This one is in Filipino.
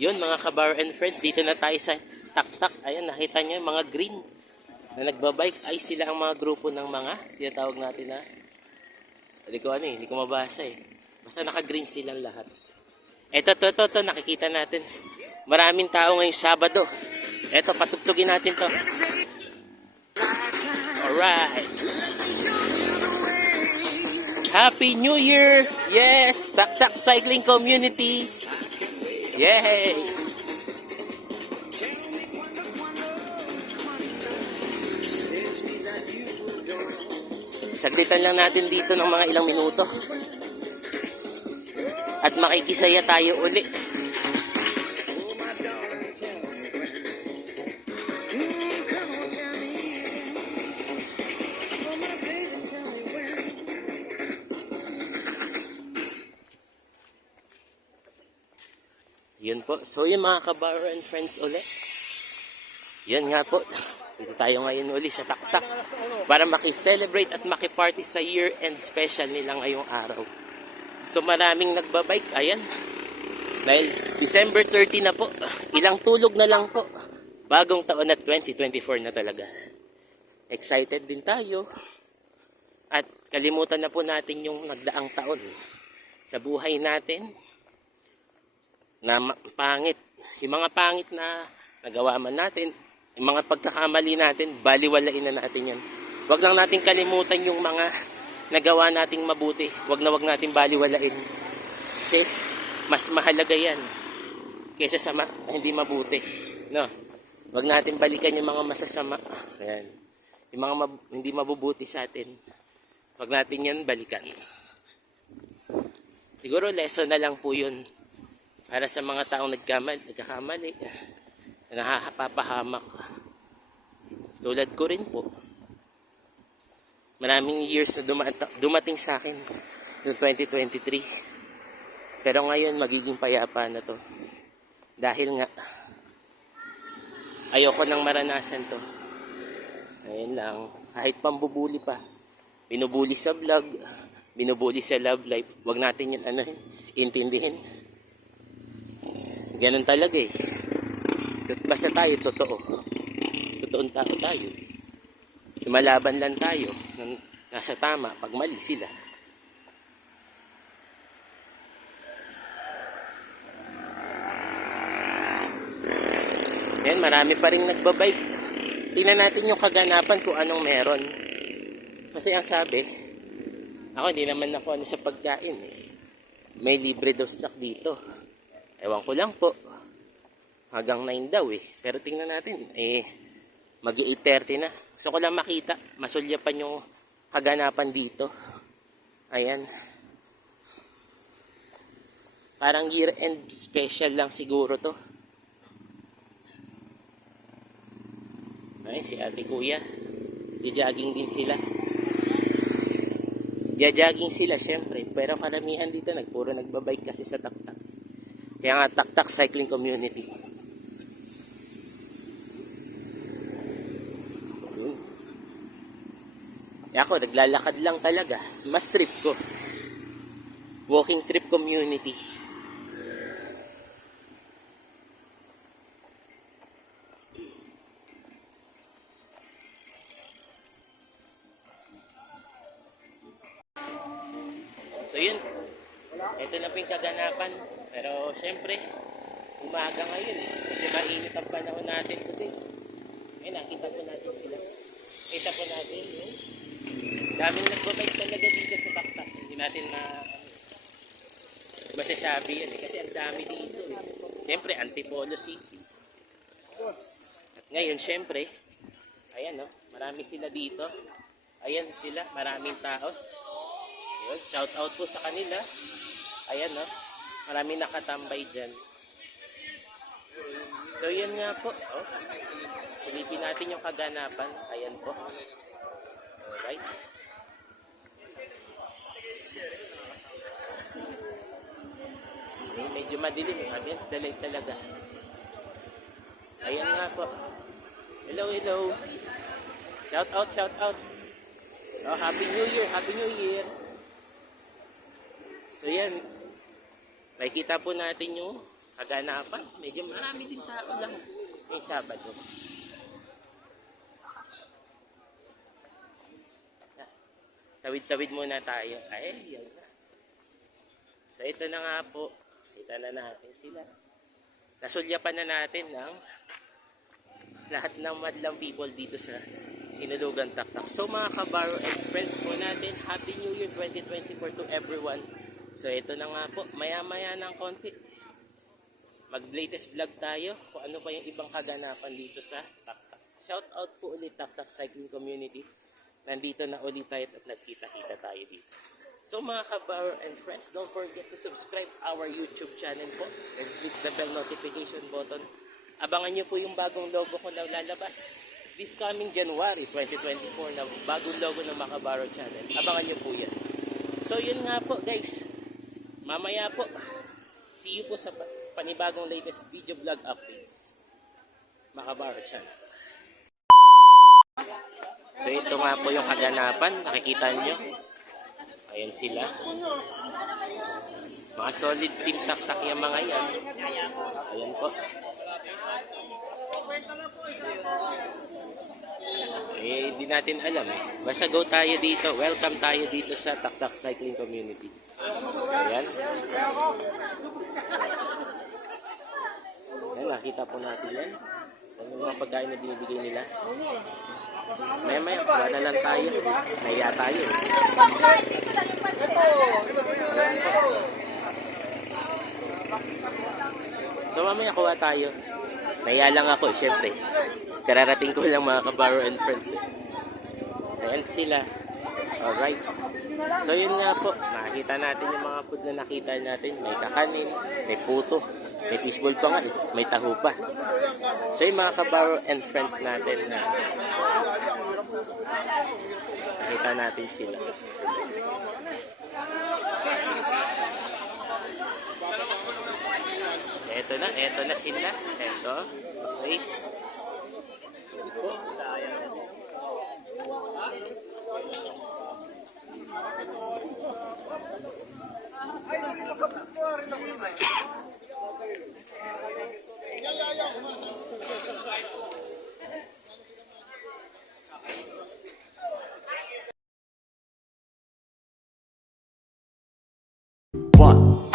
Yun mga kabar and friends, dito na tayo sa taktak. Ayan, nakita nyo yung mga green na nagbabike. Ay sila ang mga grupo ng mga tinatawag natin na hindi ko mabasa eh. Basta naka-green silang lahat. Ito, nakikita natin. Maraming tao ngayong Sabado. Eto, patugtugin natin to. Alright. Happy New Year! Yes! Taktak Cycling Community! Yay! Saglitan lang natin dito ng mga ilang minuto. At makikisaya tayo uli. Yun po. So yun mga kabar and friends uli. Yun nga po. Dito tayo ngayon uli sa taktak para makicelebrate at makiparty sa year-end special nila ngayong araw. So maraming nagbabike. Ayan. Dahil December 30 na po. Ilang tulog na lang po. Bagong taon na 2024 na talaga. Excited din tayo. At kalimutan na po natin yung nagdaang taon sa buhay natin na pangit. Yung mga pangit na nagawa man natin, yung mga pagkakamali natin, baliwalain na natin yan. Huwag lang natin kalimutan yung mga nagawa nating mabuti. Huwag natin baliwalain. Kasi mas mahalaga yan kaysa sa hindi mabuti. No? Huwag natin balikan yung mga masasama. Ayan. Yung mga hindi mabubuti sa atin. Huwag natin yan balikan. Siguro lesson na lang po yun para sa mga taong nagkakamali, napapahamak. Tulad ko rin po. Maraming years na dumating sa akin noong 2023. Pero ngayon magiging payapa na to. Dahil nga, ayoko nang maranasan to. Ayun lang. Kahit pambubuli pa. Binubuli sa vlog, binubuli sa love life. Huwag natin yun intindihin. Ganun talaga eh. Basta tayo totoo. Totoong tao tayo. Lumalaban lang tayo. Nasa tama pag mali sila. Yan, marami pa rin nagbabike. Tingnan natin yung kaganapan kung anong meron. Kasi ang sabi, ako hindi naman ako sa pagkain eh. May libre daw snack dito. Ewan ko lang po. Hanggang 9 daw eh. Pero tingnan natin. Mag-8:30 na. Gusto ko lang makita. Masulyapan yung kaganapan dito. Ayan. Parang year-end special lang siguro to. Ay, si ate kuya. Jogging din sila. Jogging sila syempre. Pero karamihan dito puro nagbabike kasi sa taktak. Kaya nga taktak cycling community. Kaya ako naglalakad lang talaga. Mas trip ko. Walking trip community. So yun. Ito na po yung kaganapan. Pero syempre, umaga ngayon. Medyo mainit ang panahon natin today. Ayun, nakita po natin sila. Kita po natin yung daming nagbabike talaga dito sa taktak. Hindi natin masasabi yan eh. Kasi ang dami dito eh. Syempre, Antipolo City. At ngayon, syempre, ayan no, marami sila dito. Ayan sila, maraming tao. Ayun, shout out po sa kanila. Ayan no, maraming nakatambay dyan. So yun nga po. Oh. Silipin natin yung kaganapan. Ayan po. Alright. Medyo madilim. Against the light talaga. Ayan nga po. Hello, hello. Shout out, shout out. Oh, Happy New Year, Happy New Year. So yan. Makikita po natin yung kaganapan. Medyo marami din tao lang may Sabado. Tawid-tawid muna tayo. Ay, yan na. So ito na nga po. Kita na natin sila. Nasulyapan na natin ng lahat ng madlang people dito sa Hinulugan Taktak. So mga kabaro and friends po natin, Happy New Year 2024 to everyone. So ito na nga po, maya-maya ng konti. Mag-latest vlog tayo kung ano pa yung ibang kaganapan dito sa Taktak. Shout out po ulit Taktak Cycling Community. Nandito na ulit tayo at nagkita-kita tayo dito. So mga kabaro and friends, don't forget to subscribe our YouTube channel po and click the bell notification button. Abangan nyo po yung bagong logo ko na lalabas this coming January 2024 na bagong logo ng Makabaro channel. Abangan nyo po yan. So yun nga po guys, mamaya po, see you po sa panibagong latest video vlog updates Makabaro channel. So ito nga po yung kaganapan, nakikita nyo. Ayan sila. Mga solid team taktak yung mga yan. Ayan po. Eh, di natin alam eh. Basta go tayo dito. Welcome tayo dito sa Taktak Cycling Community. Ayan. Ayan, nakita po natin yan. Ayan yung mga pagkain na binibigay nila. Maya-maya, kuha na lang tayo. Naya tayo. So mamaya kuha tayo. Naya lang ako, syempre. Kararating ko lang mga kabaro and friends. Ayan sila. Alright. So yun nga po, nakita natin yung mga food na nakita natin. May kakanin, may puto, may fishball pa nga, may taho pa. So yung mga kabaro and friends natin na nakita natin sila. Eto na sila. Eto. Okay. One.